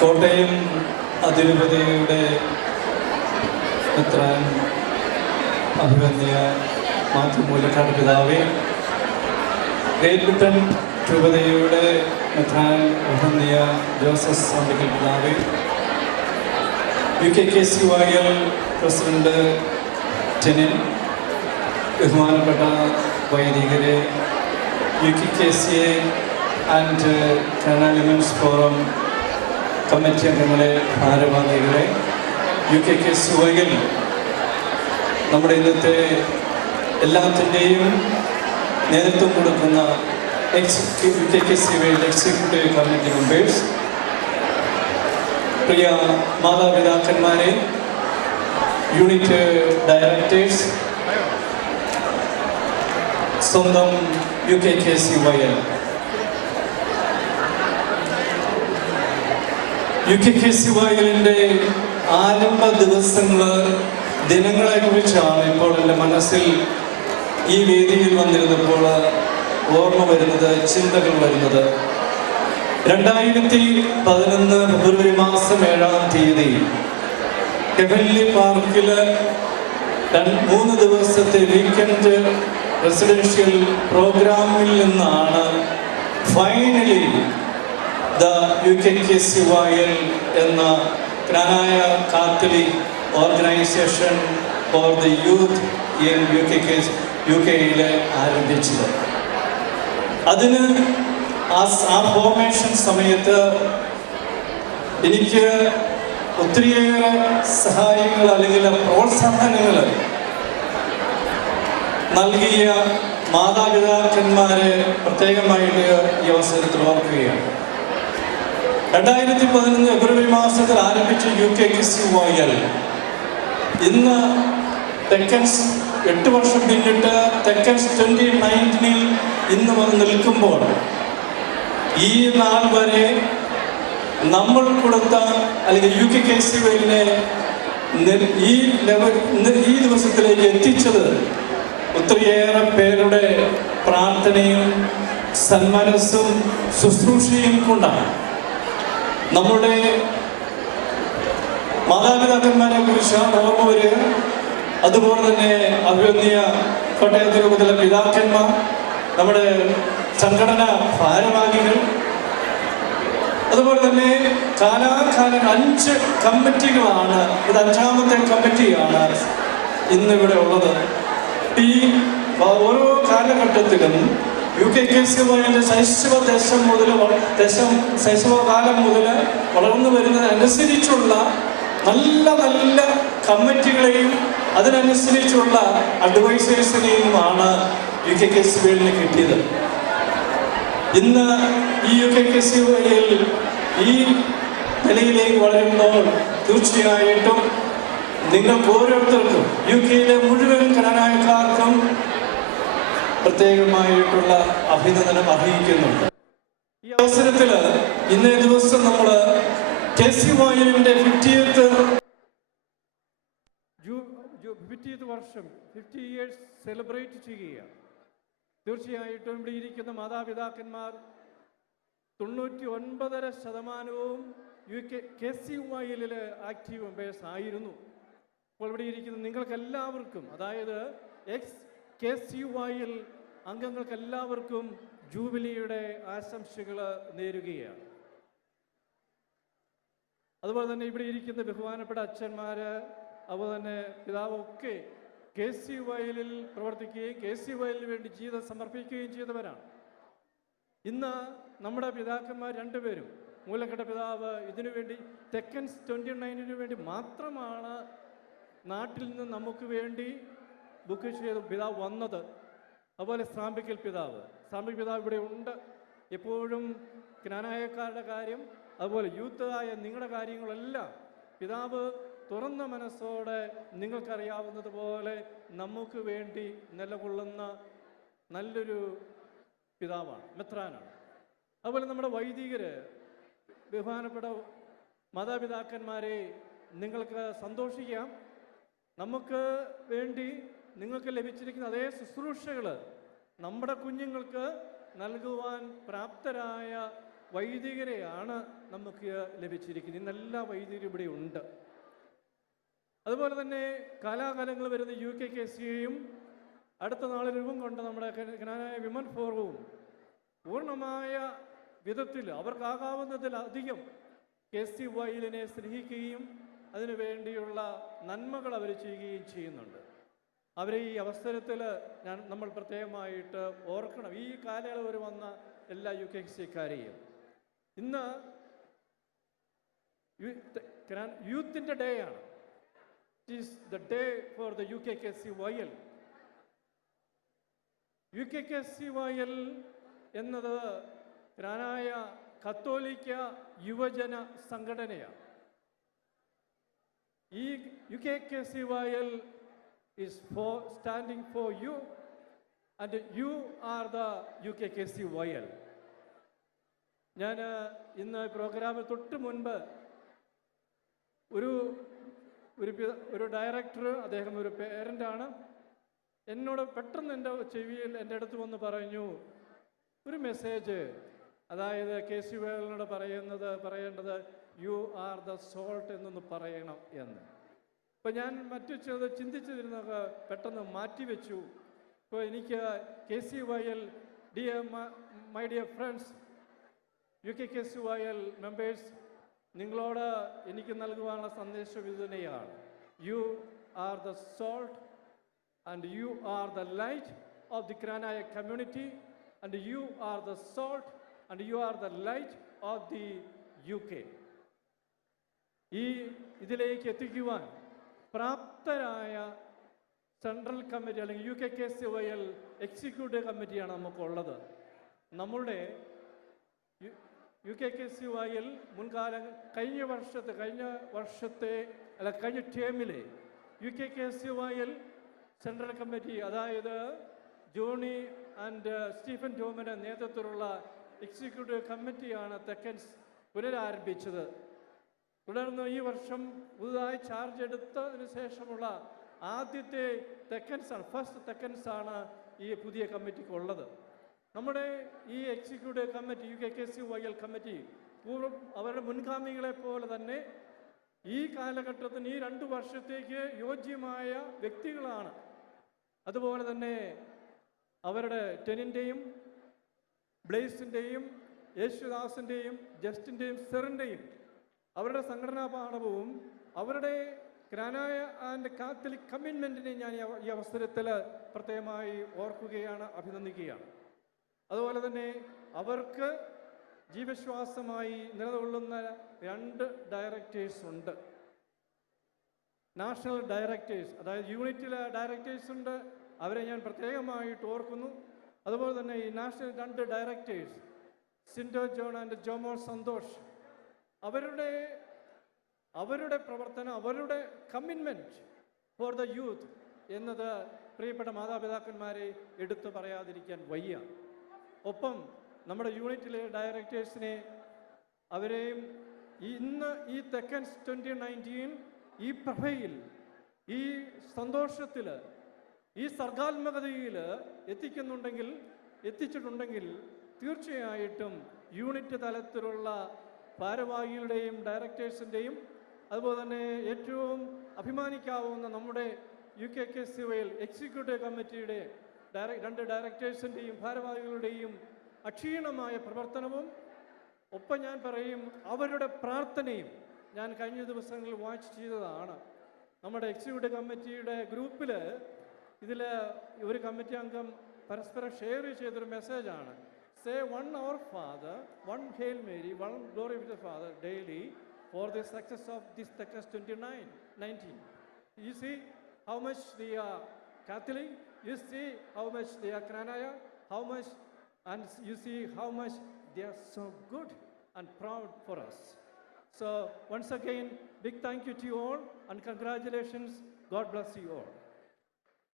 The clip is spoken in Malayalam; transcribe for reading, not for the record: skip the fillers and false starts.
കോട്ടയം അതിരൂപതയുടെ മെത്രാൻ അഭിവന്യ മാത്യു മൂലക്കാട് പിതാവേ, ഗ്രേറ്റ് ബ്രിട്ടൻ രൂപതയുടെ മെത്രാൻ അഭിവന്യ ജോസഫ് സാമ്പിക്കൽ പിതാവേ, UKKCYL പ്രസിഡന്റ് ടെനിൻ, ബഹുമാനപ്പെട്ട വൈദികരെ, UKKCA and Canada women's forum committee അംഗങ്ങളെ, ഭാരവാഹികളെ, UKKCYL നമ്മുടെ ഇന്നത്തെ എല്ലാത്തിൻ്റെയും നേതൃത്വം കൊടുക്കുന്ന UKKCYL എക്സിക്യൂട്ടീവ് കമ്മിറ്റി മെമ്പേഴ്സ്, പ്രിയ മാതാപിതാക്കന്മാരെ, യൂണിറ്റ് ഡയറക്ടേഴ്സ്, സ്വന്തം UKKCYL UKKCYLൻ്റെ ആരംഭ ദിനങ്ങളെക്കുറിച്ചാണ് ഇപ്പോൾ എൻ്റെ മനസ്സിൽ ഈ വേദിയിൽ വന്നിരുന്നപ്പോൾ ഓർമ്മ വരുന്നത്, ചിന്തകൾ വരുന്നത്. 2011 ഫെബ്രുവരി മാസം 7-ാം തീയതി ഹെവൻലി പാർക്കിൽ 3 ദിവസത്തെ വീക്കെൻഡ് റെസിഡൻഷ്യൽ പ്രോഗ്രാമിൽ നിന്നാണ് ഫൈനലി UKKCYL എന്ന Knanaya Catholic organisation for the youth in UK ആരംഭിച്ചത്. അതിന് ആ ഫോർമേഷൻ സമയത്ത് എനിക്ക് ഒത്തിരിയേറെ സഹായങ്ങൾ അല്ലെങ്കിൽ പ്രോത്സാഹനങ്ങൾ നൽകിയ മാതാപിതാക്കന്മാരെ പ്രത്യേകമായിട്ട് ഈ അവസരത്തിൽ ഓർക്കുകയാണ്. 2011 ഫെബ്രുവരി മാസത്തിൽ ആരംഭിച്ച UKKCYL ഇന്ന് തെക്കൻസ് 8 വർഷം പിന്നിട്ട് തെക്കൻസ് 2019 ഇന്ന് വന്ന് നിൽക്കുമ്പോൾ ഈ നാൾ വരെ നമ്മൾ കൊടുത്ത അല്ലെങ്കിൽ UKKCYLനെ ഈ ദിവസത്തിലേക്ക് എത്തിച്ചത് ഒത്തിരിയേറെ പേരുടെ പ്രാർത്ഥനയും സന്മനസ്സും ശുശ്രൂഷയും കൊണ്ടാണ്. നമ്മുടെ മാതാപിതാക്കന്മാരെ കുറിച്ചാണ് ഓർമ്മ വരിക. അതുപോലെ തന്നെ അഭിവന്യ കോട്ടയത്ത് രൂപത്തിലെ പിതാക്കന്മാർ, നമ്മുടെ സംഘടന ഭാരവാഹികൾ, അതുപോലെ തന്നെ കാലാകാലം 5 കമ്മിറ്റികളാണ്. ഇത് 5ാമത്തെ കമ്മിറ്റിയാണ് ഇന്നിവിടെ ഉള്ളത്. ഈ ഓരോ കാലഘട്ടത്തിലും UKKCYLന്റെ ശൈശവകാലം മുതൽ വളർന്നു വരുന്നതനുസരിച്ചുള്ള നല്ല നല്ല കമ്മിറ്റികളെയും അതിനനുസരിച്ചുള്ള അഡ്വൈസേഴ്സിനെയുമാണ് UKKCYLന് കിട്ടിയത്. ഇന്ന് ഈ UKKCYL ഈ നിലയിലേക്ക് വളരുമ്പോൾ തീർച്ചയായിട്ടും നിങ്ങൾക്ക് ഓരോരുത്തർക്കും UK മുഴുവൻ കനാനായക്കാർക്കും പ്രത്യേകമായിട്ടുള്ള അഭിനന്ദനം അർഹിക്കുന്നുണ്ട്. ഈ അവസരത്തിൽ ഇന്നേ ദിവസം നമ്മൾ KCYLന്റെ 50th വർഷം 50 years സെലിബ്രേറ്റ് ചെയ്യുകയാണ്. തീർച്ചയായിട്ടും ഇവിടെ ഇരിക്കുന്ന മാതാപിതാക്കന്മാർ 99.5% KCYL ആക്റ്റീവ് മെമ്പേഴ്സ് ആയിരുന്നു. അപ്പോൾ ഇവിടെ ഇരിക്കുന്ന നിങ്ങൾക്കെല്ലാവർക്കും, അതായത് KCYL അംഗങ്ങൾക്കെല്ലാവർക്കും ജൂബിലിയുടെ ആശംസകൾ നേരുകയാണ്. അതുപോലെ തന്നെ ഇവിടെ ഇരിക്കുന്ന ബഹുമാനപ്പെട്ട അച്ഛന്മാര്, അതുപോലെ തന്നെ പിതാവൊക്കെ KCYL പ്രവർത്തിക്കുകയും KCYL വേണ്ടി ജീവിതം സമർപ്പിക്കുകയും ചെയ്തവരാണ്. ഇന്ന് നമ്മുടെ പിതാക്കന്മാർ 2 പേരും, മൂലക്കട്ട പിതാവ് ഇതിനുവേണ്ടി തെക്കൻസ് 29 വേണ്ടി മാത്രമാണ് നാട്ടിൽ നിന്ന് നമുക്ക് വേണ്ടി ബുക്ക് ചെയ്ത് പിതാവ് വന്നത്. അതുപോലെ സാമ്പിക്കൽ പിതാവ് ഇവിടെ ഉണ്ട്. എപ്പോഴും ജ്ഞാനായക്കാരുടെ കാര്യം, അതുപോലെ യൂത്തായ നിങ്ങളുടെ കാര്യങ്ങളെല്ലാം പിതാവ് തുറന്ന മനസ്സോടെ നിങ്ങൾക്കറിയാവുന്നതുപോലെ നമുക്ക് വേണ്ടി നിലകൊള്ളുന്ന നല്ലൊരു പിതാവാണ്, മെത്രാനാണ്. അതുപോലെ നമ്മുടെ വൈദികര്, ബഹുമാനപ്പെട്ട മാതാപിതാക്കന്മാരെ, നിങ്ങൾക്ക് സന്തോഷിക്കാം. നമുക്ക് വേണ്ടി നിങ്ങൾക്ക് ലഭിച്ചിരിക്കുന്ന അതേ ശുശ്രൂഷകൾ നമ്മുടെ കുഞ്ഞുങ്ങൾക്ക് നൽകുവാൻ പ്രാപ്തരായ വൈദികരെയാണ് നമുക്ക് ലഭിച്ചിരിക്കുന്നത്. ഇന്നെല്ലാ വൈദികരും ഇവിടെ ഉണ്ട്. അതുപോലെ തന്നെ കാലാകാലങ്ങൾ വരുന്ന UKKCയെയും അടുത്ത നാളിൽ രൂപം കൊണ്ട് നമ്മുടെ ജ്ഞാനായ വിമൻ ഫോറവും പൂർണ്ണമായ വിധത്തിൽ അവർക്കാകാവുന്നതിലധികം KCYL-നെ സ്നേഹിക്കുകയും അതിനു വേണ്ടിയുള്ള നന്മകൾ അവർ ചെയ്യുകയും ചെയ്യുന്നുണ്ട്. അവരെ ഈ അവസരത്തിൽ നമ്മൾ പ്രത്യേകമായിട്ട് ഓർക്കണം. ഈ കാലയളവിൽ വന്ന എല്ലാ UKKCക്കാരെയും. ഇന്ന് യൂത്തിൻ്റെ ഡേ ആണ്. It is the day for the UKKCYL. UKKCYL എന്നത് ജ്ഞാനായ കത്തോലിക്ക യുവജന സംഘടനയാണ്. ഈ UKKCYL is standing for you and you are the UKKCYL. ഞാൻ ഇന്ന് പ്രോഗ്രാമിൽ തൊട്ട് മുൻപ് ഒരു ഡയറക്ടർ, അദ്ദേഹം ഒരു പേരൻ്റാണ്, എന്നോട് പെട്ടെന്ന് എൻ്റെ ചെവിയിൽ എൻ്റെ അടുത്ത് വന്ന് പറഞ്ഞു, ഒരു മെസ്സേജ്, അതായത് KCYL-നോട് പറയേണ്ടത് യു ആർ ദ സോൾട്ട് എന്നൊന്ന് പറയണം എന്ന്. അപ്പോൾ ഞാൻ മറ്റു ചിലത് ചിന്തിച്ചിരുന്നൊക്കെ പെട്ടെന്ന് മാറ്റിവെച്ചു. ഇപ്പോൾ എനിക്ക് KCYL, my dear friends, UKKCYL members, നിങ്ങളോട് എനിക്ക് നൽകുവാനുള്ള സന്ദേശം ഇത് തന്നെയാണ്. You are the salt and you are the light of the Kranaya community, and you are the salt and you are the light of the UK. ഈ ഇതിലേക്ക് എത്തിക്കുവാൻ പ്രാപ്തരായ സെൻട്രൽ കമ്മിറ്റി അല്ലെങ്കിൽ UKKCYL എക്സിക്യൂട്ടീവ് കമ്മിറ്റിയാണ് നമുക്കുള്ളത്. നമ്മളുടെ UKKCYL കഴിഞ്ഞ ടേമിലെ UKKCYL സെൻട്രൽ കമ്മിറ്റി, അതായത് ജോണി ആൻഡ് സ്റ്റീഫൻ ടോമിൻ്റെ നേതൃത്വത്തിലുള്ള എക്സിക്യൂട്ടീവ് കമ്മിറ്റിയാണ് തെക്കൻസ് പുനരാരംഭിച്ചത്. തുടർന്ന് ഈ വർഷം പുതുതായി ചാർജ് എടുത്തതിന് ശേഷമുള്ള ആദ്യത്തെ ഫസ്റ്റ് തെക്കൻസാണ് ഈ പുതിയ കമ്മിറ്റിക്കുള്ളത്. നമ്മുടെ ഈ എക്സിക്യൂട്ടീവ് കമ്മിറ്റി UKKCYL കമ്മിറ്റി അവരുടെ മുൻഗാമികളെ പോലെ തന്നെ ഈ കാലഘട്ടത്തിന് ഈ 2 വർഷത്തേക്ക് യോഗ്യമായ വ്യക്തികളാണ്. അതുപോലെ തന്നെ അവരുടെ ടെനിൻ്റെയും ബ്ലേസിൻ്റെയും യേശുദാസിൻ്റെയും ജസ്റ്റിൻ്റെയും സെറിൻ്റെയും അവരുടെ സംഘടനാ പാഠവും അവരുടെ ഗ്രാനായ ആൻഡ് കാത്തലിക് കമ്മിറ്റ്മെൻറ്റിനെ ഞാൻ ഈ അവസരത്തിൽ പ്രത്യേകമായി ഓർക്കുകയാണ്, അഭിനന്ദിക്കുകയാണ്. അതുപോലെ തന്നെ അവർക്ക് ജീവശ്വാസമായി നിലകൊള്ളുന്ന 2 ഡയറക്ടേഴ്സ് ഉണ്ട്. നാഷണൽ ഡയറക്ടേഴ്സ്, അതായത് യൂണിറ്റിലെ ഡയറക്ടേഴ്സ് ഉണ്ട്, അവരെ ഞാൻ പ്രത്യേകമായിട്ട് ഓർക്കുന്നു. അതുപോലെ തന്നെ ഈ national 2 directors Sindo John and Jomol Santhosh, അവരുടെ പ്രവർത്തനം, അവരുടെ കമ്മിറ്റ്മെൻറ്റ് ഫോർ ദ യൂത്ത് എന്നത് പ്രിയപ്പെട്ട മാതാപിതാക്കന്മാരെ എടുത്തു പറയാതിരിക്കാൻ വയ്യ. ഒപ്പം നമ്മുടെ യൂണിറ്റിലെ ഡയറക്ടേഴ്സിനെ അവരെയും ഇന്ന് ഈ തെക്കൻസ് 2019 ഈ പ്രഭയിൽ, ഈ സന്തോഷത്തിൽ, ഈ സർഗാത്മകതയിൽ എത്തിച്ചിട്ടുണ്ടെങ്കിൽ തീർച്ചയായിട്ടും യൂണിറ്റ് തലത്തിലുള്ള ഭാരവാഹികളുടെയും ഡയറക്ടേഴ്സിൻ്റെയും അതുപോലെ തന്നെ ഏറ്റവും അഭിമാനിക്കാവുന്ന നമ്മുടെ UKKCYL എക്സിക്യൂട്ടീവ് കമ്മിറ്റിയുടെ 2 ഡയറക്ടേഴ്സിൻ്റെയും ഭാരവാഹികളുടെയും അക്ഷീണമായ പ്രവർത്തനവും ഒപ്പം ഞാൻ പറയും അവരുടെ പ്രാർത്ഥനയും ഞാൻ കഴിഞ്ഞ ദിവസങ്ങളിൽ വാച്ച് ചെയ്തതാണ്. നമ്മുടെ എക്സിക്യൂട്ടീവ് കമ്മിറ്റിയുടെ ഗ്രൂപ്പിൽ ഇതിൽ ഒരു കമ്മിറ്റി അംഗം പരസ്പരം ഷെയർ ചെയ്തൊരു മെസ്സേജാണ്. Say 1 Our Father, 1 Hail Mary, 1 Glory to the Father daily for the success of this Tekkes 2019. You see how much they are Catholic, you see how much they are Kranaya, how much, and you see how much they are so good and proud for us. So once again, big thank you to you all and congratulations. God bless you all.